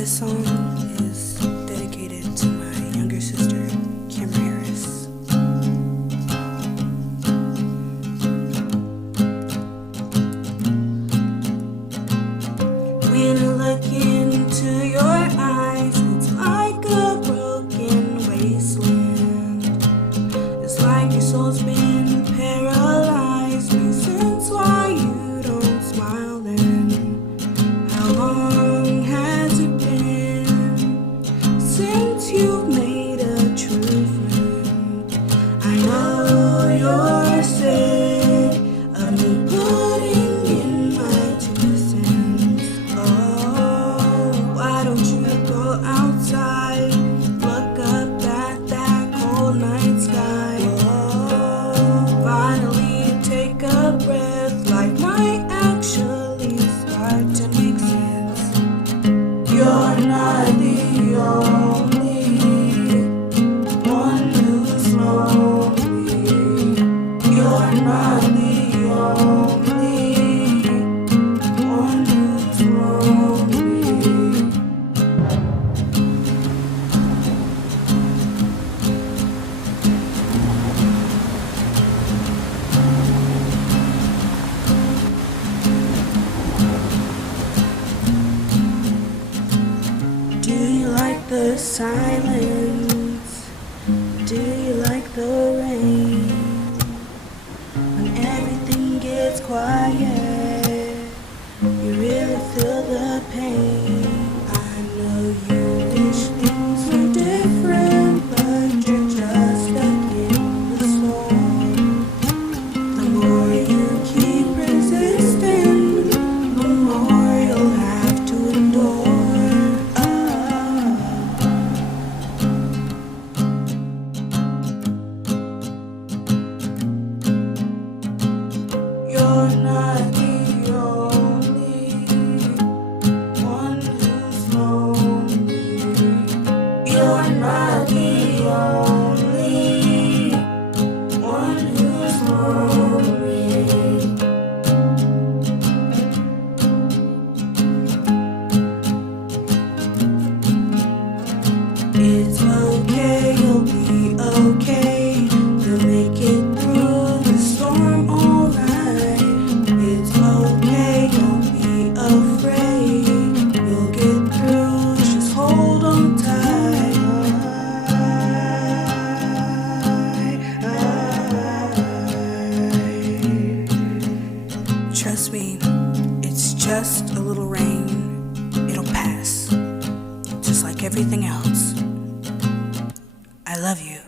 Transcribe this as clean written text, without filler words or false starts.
This song is dedicated to my younger sister, Cameron Harris. When I look into your eyes, it's like a broken wasteland. It's like your soul's been paralyzed. Makes sense why you don't smile then. How long has it been since you've made a true friend? I know you're sick of me putting in my 2 cents. Oh, why don't you go outside, look up at that cold night sky? Oh, finally take a breath, life might actually start to make sense. You're not the only one who's lonely. You're not the only one who's lonely. Do you like the silence? Do you like the rain? When everything gets quiet, you really feel the pain. I know you wish things were different, but you're just stuck in the storm. The more you keep resisting, the more you'll have to endure. You're not the only one who's lonely. You're not the only one who's lonely. It's okay, you'll be okay. You'll make it through the storm, alright. It's okay, don't be afraid. You'll get through, just hold on tight. Trust me, it's just a little rain. It'll pass, just like everything else. I love you.